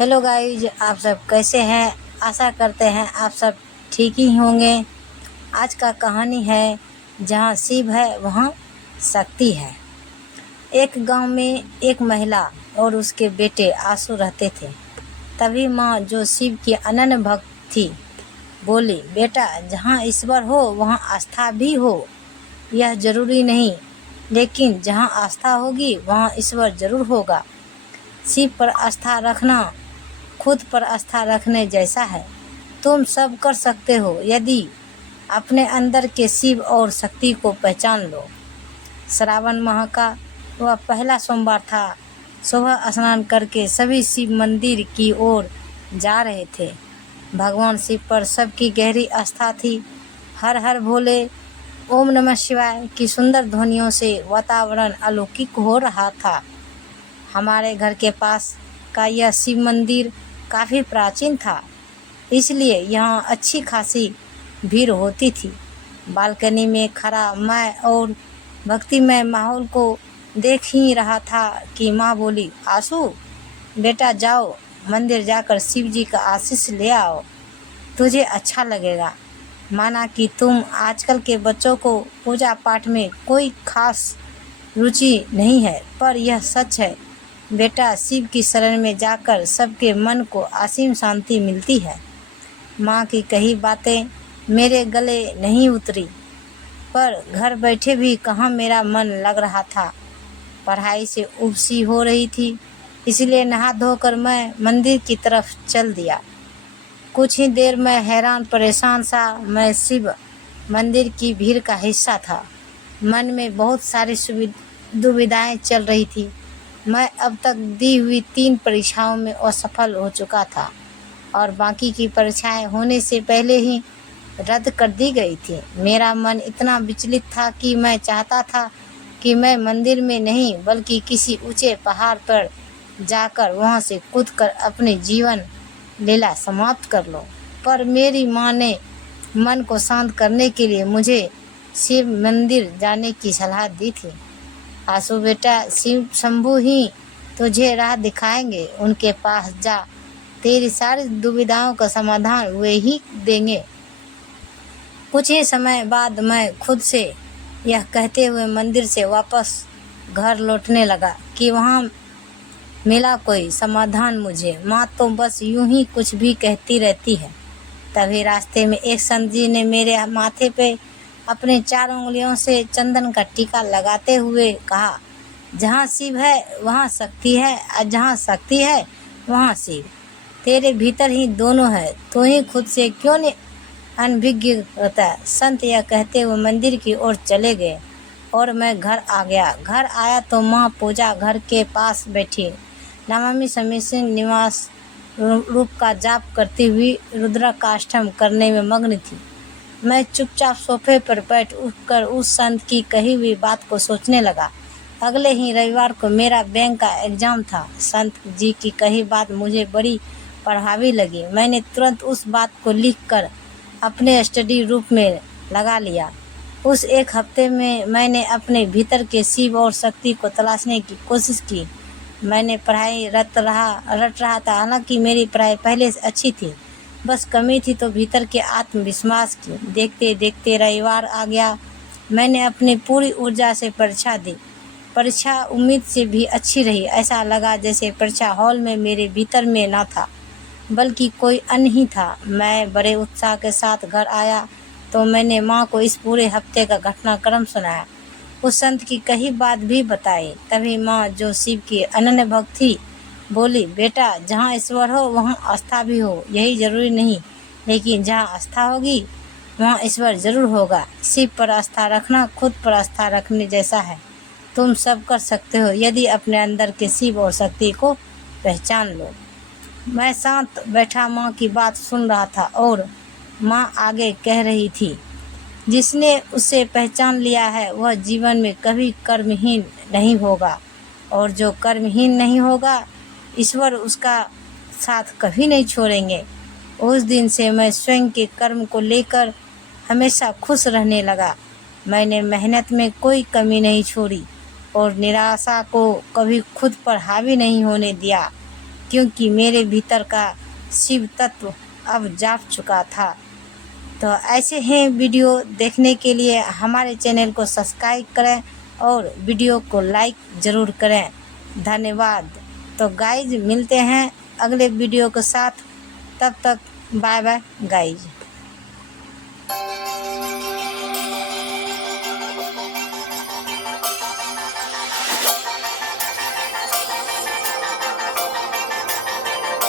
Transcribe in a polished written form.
Hello guys, आप सब कैसे हैं। आशा करते हैं आप सब ठीक ही होंगे। आज का कहानी है जहाँ शिव है वहाँ शक्ति है। एक गांव में एक महिला और उसके बेटे आंसू रहते थे। तभी माँ, जो शिव की अनन्य भक्त थी, बोली, बेटा, जहाँ ईश्वर हो वहाँ आस्था भी हो। यह जरूरी नहीं, लेकिन जहाँ आस्था होगी वहाँ ईश्वर जरूर होगा। शिव पर आस्था रखना खुद पर आस्था रखने जैसा है। तुम सब कर सकते हो यदि अपने अंदर के शिव और शक्ति को पहचान लो। श्रावण माह का वह पहला सोमवार था। सुबह स्नान करके सभी शिव मंदिर की ओर जा रहे थे। भगवान शिव पर सबकी गहरी आस्था थी। हर हर भोले, ओम नमः शिवाय की सुंदर ध्वनियों से वातावरण अलौकिक हो रहा था। हमारे घर के पास का यह शिव मंदिर काफ़ी प्राचीन था, इसलिए यहाँ अच्छी खासी भीड़ होती थी। बालकनी में खड़ा मैं और भक्तिमय माहौल को देख ही रहा था कि माँ बोली, आशु बेटा, जाओ मंदिर जाकर शिव जी का आशीष ले आओ, तुझे अच्छा लगेगा। माना कि तुम आजकल के बच्चों को पूजा पाठ में कोई खास रुचि नहीं है, पर यह सच है बेटा, शिव की शरण में जाकर सबके मन को असीम शांति मिलती है। माँ की कही बातें मेरे गले नहीं उतरी, पर घर बैठे भी कहाँ मेरा मन लग रहा था। पढ़ाई से उबसी हो रही थी, इसलिए नहा धोकर मैं मंदिर की तरफ चल दिया। कुछ ही देर में हैरान परेशान सा मैं शिव मंदिर की भीड़ का हिस्सा था। मन में बहुत सारी दुविधाएं चल रही थी। मैं अब तक दी हुई 3 परीक्षाओं में असफल हो चुका था और बाकी की परीक्षाएं होने से पहले ही रद्द कर दी गई थी। मेरा मन इतना विचलित था कि मैं चाहता था कि मैं मंदिर में नहीं बल्कि किसी ऊंचे पहाड़ पर जाकर वहां से कूदकर अपने जीवन लीला समाप्त कर लो। पर मेरी माँ ने मन को शांत करने के लिए मुझे शिव मंदिर जाने की सलाह दी थी। आशु बेटा, शिव शंभू ही तुझे राह दिखाएंगे, उनके पास जा, तेरी सारी दुविधाओं का समाधान वे ही देंगे। कुछ ही समय बाद मैं खुद से यह कहते हुए मंदिर से वापस घर लौटने लगा कि वहाँ मिला कोई समाधान मुझे। माँ तो बस यूं ही कुछ भी कहती रहती है। तभी रास्ते में एक संत जी ने मेरे माथे पे अपने 4 उंगलियों से चंदन का टीका लगाते हुए कहा, जहाँ शिव है वहाँ शक्ति है, और जहाँ शक्ति है वहाँ शिव। तेरे भीतर ही दोनों है, तू ही खुद से क्यों नहीं अनभिज्ञ होता है। संत यह कहते हुए मंदिर की ओर चले गए और मैं घर आ गया। घर आया तो माँ पूजा घर के पास बैठी नमामि शमीशिव निवास रूप का जाप करती हुई रुद्राष्टकम करने में मग्न थी। मैं चुपचाप सोफे पर बैठ उठकर उस संत की कही हुई बात को सोचने लगा। अगले ही रविवार को मेरा बैंक का एग्जाम था। संत जी की कही बात मुझे बड़ी प्रभावी लगी। मैंने तुरंत उस बात को लिखकर अपने स्टडी रूम में लगा लिया। उस एक हफ्ते में मैंने अपने भीतर के शिव और शक्ति को तलाशने की कोशिश की। मैंने पढ़ाई रट रहा था। हालांकि मेरी पढ़ाई पहले से अच्छी थी, बस कमी थी तो भीतर के आत्मविश्वास की। देखते देखते रविवार आ गया। मैंने अपनी पूरी ऊर्जा से परीक्षा दी। परीक्षा उम्मीद से भी अच्छी रही। ऐसा लगा जैसे परीक्षा हॉल में मेरे भीतर में न था बल्कि कोई अन्य ही था। मैं बड़े उत्साह के साथ घर आया तो मैंने माँ को इस पूरे हफ्ते का घटनाक्रम सुनाया, उस संत की कही बात भी बताई। तभी माँ, जो शिव की अनन्य भक्त थी, बोली, बेटा, जहाँ ईश्वर हो वहाँ आस्था भी हो। यही जरूरी नहीं, लेकिन जहाँ आस्था होगी वहाँ ईश्वर जरूर होगा। शिव पर आस्था रखना खुद पर आस्था रखने जैसा है। तुम सब कर सकते हो यदि अपने अंदर के शिव और शक्ति को पहचान लो। मैं शांत बैठा माँ की बात सुन रहा था और माँ आगे कह रही थी, जिसने उसे पहचान लिया है वह जीवन में कभी कर्महीन नहीं होगा, और जो कर्महीन नहीं होगा ईश्वर उसका साथ कभी नहीं छोड़ेंगे। उस दिन से मैं स्वयं के कर्म को लेकर हमेशा खुश रहने लगा। मैंने मेहनत में कोई कमी नहीं छोड़ी और निराशा को कभी खुद पर हावी नहीं होने दिया। क्योंकि मेरे भीतर का शिव तत्व अब जाग चुका था। तो ऐसे ही वीडियो देखने के लिए हमारे चैनल को सब्सक्राइब करें और वीडियो को लाइक ज़रूर करें। धन्यवाद। तो गाइज मिलते हैं अगले वीडियो के साथ, तब तक बाय बाय गाइज।